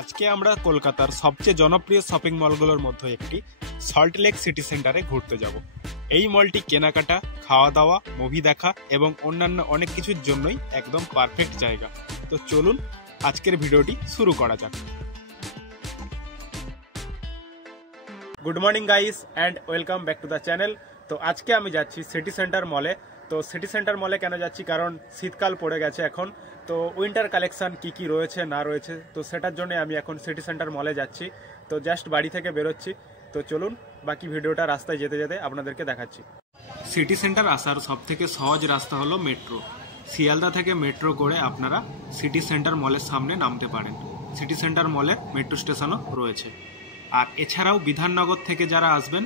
আজকে আমরা কলকাতার সবচেয়ে জনপ্রিয় শপিং মলগুলোর মধ্যে একটি সল্ট লেক সিটি সেন্টারে ঘুরতে যাব। এই মলটি কেনাকাটা, খাওয়া দাওয়া, মুভি দেখা এবং অন্যান্য অনেক কিছুর জন্যই একদম পারফেক্ট জায়গা। তো চলুন আজকের ভিডিওটি শুরু করা যাক। Good morning guys and welcome back to the channel. তো আজকে আমি যাচ্ছি সিটি সেন্টার মলে। তো সিটি সেন্টার মলে কেন যাচ্ছি, কারণ শীতকাল পড়ে গেছে এখন। তো উইন্টার কালেকশন কি রয়েছে না রয়েছে, তো সেটার জন্য আমি এখন সিটি সেন্টার মলে যাচ্ছি। তো জাস্ট বাড়ি থেকে বেরোচ্ছি। তো চলুন বাকি ভিডিওটা রাস্তায় যেতে যেতে আপনাদেরকে দেখাচ্ছি। সিটি সেন্টার আসার সব থেকে সহজ রাস্তা হলো মেট্রো। শিয়ালদা থেকে মেট্রো করে আপনারা সিটি সেন্টার মলের সামনে নামতে পারেন। সিটি সেন্টার মলে মেট্রো স্টেশনও রয়েছে। আর এছাড়াও বিধাননগর থেকে যারা আসবেন,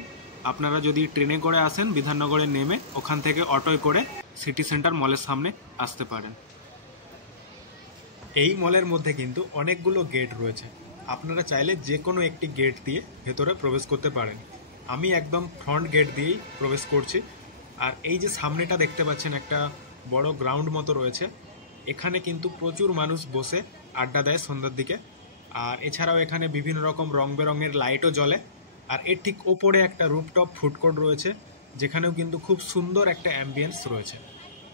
আপনারা যদি ট্রেনে করে আসেন, বিধাননগরে নেমে ওখান থেকে অটোয় করে সিটি সেন্টার মলের সামনে আসতে পারেন। এই মলের মধ্যে কিন্তু অনেকগুলো গেট রয়েছে। আপনারা চাইলে যে কোনো একটি গেট দিয়ে ভেতরে প্রবেশ করতে পারেন। আমি একদম ফ্রন্ট গেট দিয়েই প্রবেশ করছি। আর এই যে সামনেটা দেখতে পাচ্ছেন, একটা বড় গ্রাউন্ড মতো রয়েছে। এখানে কিন্তু প্রচুর মানুষ বসে আড্ডা দেয় সন্ধ্যার দিকে। আর এছাড়াও এখানে বিভিন্ন রকম রং বেরঙের লাইটও জ্বলে। আর এর ঠিক ওপরে একটা রুফটপ ফুড কোর্ট রয়েছে, যেখানেও কিন্তু খুব সুন্দর একটা অ্যাম্বিয়েন্স রয়েছে।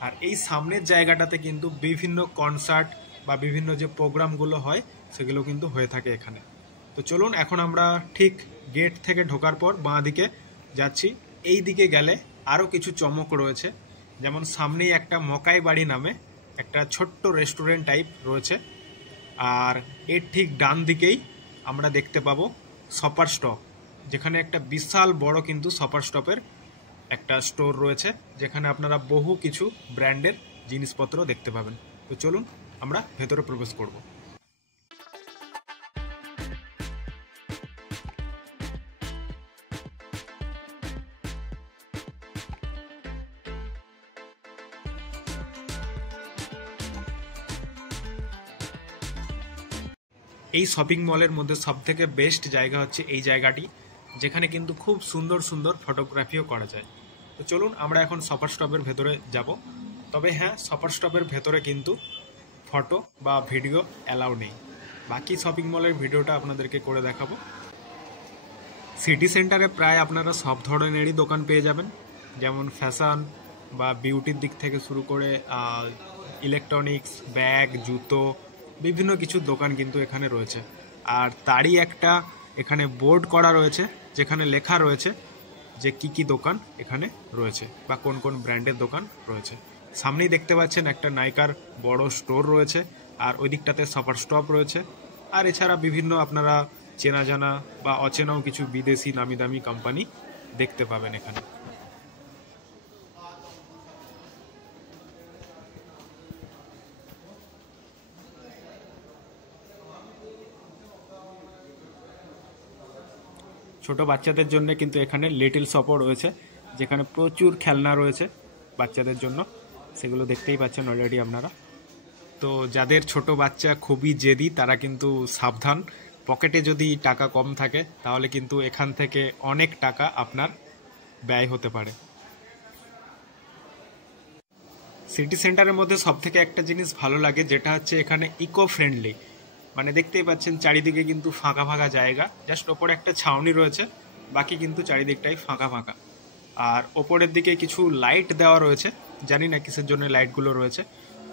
আর এই সামনের জায়গাটাতে কিন্তু বিভিন্ন কনসার্ট বা বিভিন্ন যে প্রোগ্রামগুলো হয় সেগুলো কিন্তু হয়ে থাকে এখানে। তো চলুন এখন আমরা ঠিক গেট থেকে ঢোকার পর বাঁ দিকে যাচ্ছি। এই দিকে গেলে আরও কিছু চমক রয়েছে, যেমন সামনেই একটা মকাই বাড়ি নামে একটা ছোট্ট রেস্টুরেন্ট টাইপ রয়েছে। আর এর ঠিক ডান দিকেই আমরা দেখতে পাবো শপার স্টপ, যেখানে একটা বিশাল বড় কিন্তু শপার স্টপের একটা স্টোর রয়েছে, যেখানে আপনারা বহু কিছু ব্র্যান্ডের জিনিসপত্র দেখতে পাবেন। তো চলুন আমরা ভেতরে প্রবেশ করব। এই শপিং মলের মধ্যে সবথেকে বেস্ট জায়গা হচ্ছে এই জায়গাটি, যেখানে কিন্তু খুব সুন্দর সুন্দর ফটোগ্রাফিও করা যায়। তো চলুন আমরা এখন শপার স্টপের ভেতরে যাব। তবে হ্যাঁ, শপার স্টপের ভেতরে কিন্তু ফটো বা ভিডিও অ্যালাউ নেই। বাকি শপিং মলের ভিডিওটা আপনাদেরকে করে দেখাবো। সিটি সেন্টারে প্রায় আপনারা সব ধরনেরই দোকান পেয়ে যাবেন, যেমন ফ্যাশন বা বিউটির দিক থেকে শুরু করে ইলেকট্রনিক্স, ব্যাগ, জুতো, বিভিন্ন কিছু দোকান কিন্তু এখানে রয়েছে। আর তারই একটা এখানে বোর্ড করা রয়েছে, যেখানে লেখা রয়েছে যে কি দোকান এখানে রয়েছে বা কোন কোন ব্র্যান্ডের দোকান রয়েছে। সামনেই দেখতে পাচ্ছেন একটা নাইকার বড় স্টোর রয়েছে, আর ওই দিকটাতে শপার স্টপ রয়েছে। আর এছাড়া বিভিন্ন আপনারা চেনা জানা বা অচেনাও কিছু বিদেশি নামি দামি কোম্পানি দেখতে পাবেন এখানে। ছোট বাচ্চাদের জন্য কিন্তু এখানে লিটল শপও রয়েছে, যেখানে প্রচুর খেলনা রয়েছে বাচ্চাদের জন্য। সেগুলো দেখতেই পাচ্ছেন অলরেডি আপনারা। তো যাদের ছোট বাচ্চা খুবই জেদি, তারা কিন্তু সাবধান। পকেটে যদি টাকা কম থাকে তাহলে কিন্তু এখান থেকে অনেক টাকা আপনার ব্যয় হতে পারে। সিটি সেন্টারের মধ্যে সব থেকে একটা জিনিস ভালো লাগে, যেটা হচ্ছে এখানে ইকো ফ্রেন্ডলি। মানে দেখতেই পাচ্ছেন চারিদিকে কিন্তু ফাঁকা ফাঁকা জায়গা, জাস্ট ওপরে একটা ছাউনি রয়েছে, বাকি কিন্তু চারিদিকটাই ফাঁকা ফাঁকা। আর ওপরের দিকে কিছু লাইট দেওয়া রয়েছে, জানি না কিসের জন্য লাইটগুলো রয়েছে,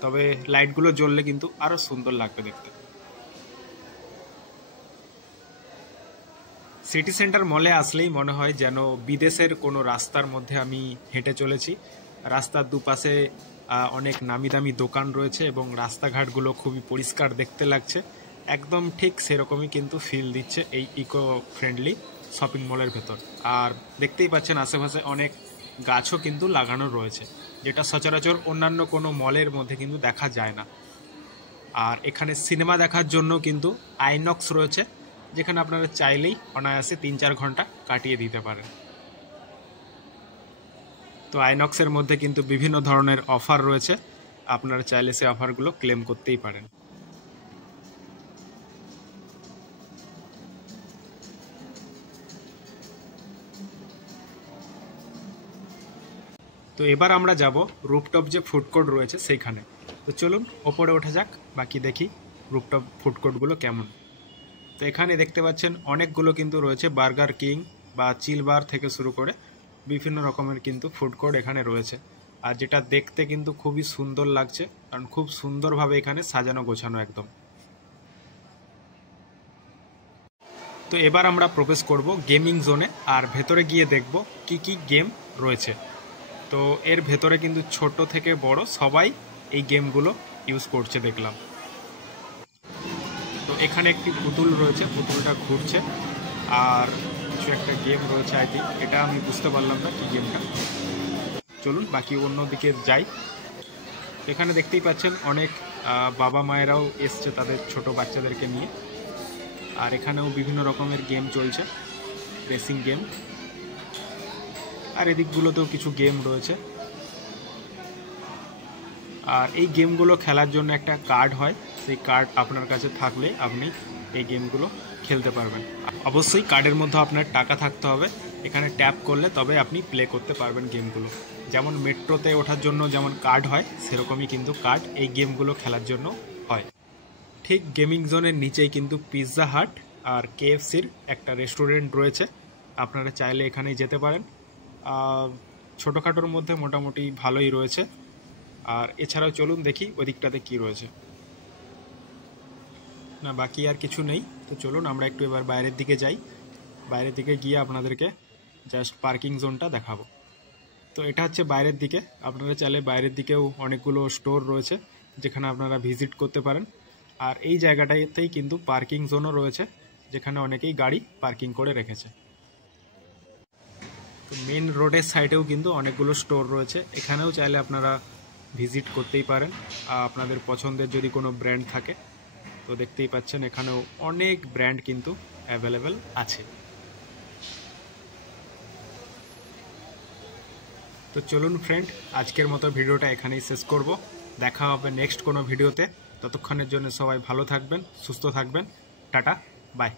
তবে লাইটগুলো জ্বললে কিন্তু আরও সুন্দর লাগবে দেখতে। সিটি সেন্টার মলে আসলেই মনে হয় যেন বিদেশের কোনো রাস্তার মধ্যে আমি হেঁটে চলেছি। রাস্তার দুপাশে অনেক নামি দামি দোকান রয়েছে এবং রাস্তাঘাটগুলো খুবই পরিষ্কার দেখতে লাগছে। একদম ঠিক সেরকমই কিন্তু ফিল দিচ্ছে এই ইকো ফ্রেন্ডলি শপিং মলের ভেতর। আর দেখতেই পাচ্ছেন আশেপাশে অনেক গাছও কিন্তু লাগানো রয়েছে, যেটা সচরাচর অন্যান্য কোনো মলের মধ্যে কিন্তু দেখা যায় না। আর এখানে সিনেমা দেখার জন্য কিন্তু আইনক্স রয়েছে, যেখানে আপনারা চাইলেই অনায়াসে 3-4 ঘন্টা কাটিয়ে দিতে পারেন। তো আইনক্সের মধ্যে কিন্তু বিভিন্ন ধরনের অফার রয়েছে, আপনারা চাইলে সেই অফারগুলো ক্লেম করতেই পারেন। তো এবার আমরা যাব রুফটপ যে ফুড কোর্ট রয়েছে সেইখানে। তো চলুন ওপরে ওঠা যাক, বাকি দেখি রুফটপ ফুড কোর্টগুলো কেমন। তো এখানে দেখতে পাচ্ছেন অনেকগুলো কিন্তু রয়েছে বার্গার কিং বা চিল বার থেকে শুরু করে বিভিন্ন রকমের কিন্তু ফুড কোর্ট এখানে রয়েছে। আর যেটা দেখতে কিন্তু খুবই সুন্দর লাগছে, কারণ খুব সুন্দরভাবে এখানে সাজানো গোছানো একদম। তো এবার আমরা প্রবেশ করব গেমিং জোনে, আর ভেতরে গিয়ে দেখব কি কি গেম রয়েছে। তো এর ভেতরে কিন্তু ছোট থেকে বড় সবাই এই গেমগুলো ইউজ করছে দেখলাম। তো এখানে একটি পুতুল রয়েছে, পুতুলটা ঘুরছে, আর কিছু একটা গেম রয়েছে আই থিঙ্ক, এটা আমি বুঝতে পারলাম না কি গেমটা। চলুন বাকি অন্যদিকে যাই। এখানে দেখতেই পাচ্ছেন অনেক বাবা মায়েরাও এসছে তাদের ছোট বাচ্চাদেরকে নিয়ে, আর এখানেও বিভিন্ন রকমের গেম চলছে, রেসিং গেম, আর এদিকগুলোতেও কিছু গেম রয়েছে। আর এই গেমগুলো খেলার জন্য একটা কার্ড হয়, সেই কার্ড আপনার কাছে থাকলে আপনি এই গেমগুলো খেলতে পারবেন। অবশ্যই কার্ডের মধ্যে আপনার টাকা থাকতে হবে, এখানে ট্যাপ করলে তবে আপনি প্লে করতে পারবেন গেমগুলো। যেমন মেট্রোতে ওঠার জন্য যেমন কার্ড হয়, সেরকমই কিন্তু কার্ড এই গেমগুলো খেলার জন্য হয়। ঠিক গেমিং জোনের নিচেই কিন্তু পিৎজা হাট আর KFCর একটা রেস্টুরেন্ট রয়েছে, আপনারা চাইলে এখানেই যেতে পারেন। ছোটোখাটোর মধ্যে মোটামুটি ভালোই রয়েছে। আর এছাড়াও চলুন দেখি ওই দিকটাতে কী রয়েছে। না, বাকি আর কিছু নেই। তো চলুন আমরা একটু এবার বাইরের দিকে যাই, বাইরের দিকে গিয়ে আপনাদেরকে জাস্ট পার্কিং জোনটা দেখাবো। তো এটা হচ্ছে বাইরের দিকে, আপনারা চাইলে বাইরের দিকেও অনেকগুলো স্টোর রয়েছে যেখানে আপনারা ভিজিট করতে পারেন। আর এই জায়গাটাতেই কিন্তু পার্কিং জোনও রয়েছে, যেখানে অনেকেই গাড়ি পার্কিং করে রেখেছে। তো মেন রোডের সাইডেও কিন্তু অনেকগুলো স্টোর রয়েছে, এখানেও চাইলে আপনারা ভিজিট করতেই পারেন আপনাদের পছন্দের যদি কোনো ব্র্যান্ড থাকে। তো দেখতেই পাচ্ছেন এখানেও অনেক ব্র্যান্ড কিন্তু অ্যাভেলেবেল আছে। তো চলুন ফ্রেন্ড, আজকের মতো ভিডিওটা এখানেই শেষ করব। দেখা হবে নেক্সট কোনো ভিডিওতে। ততক্ষণের জন্য সবাই ভালো থাকবেন, সুস্থ থাকবেন। Tata, by.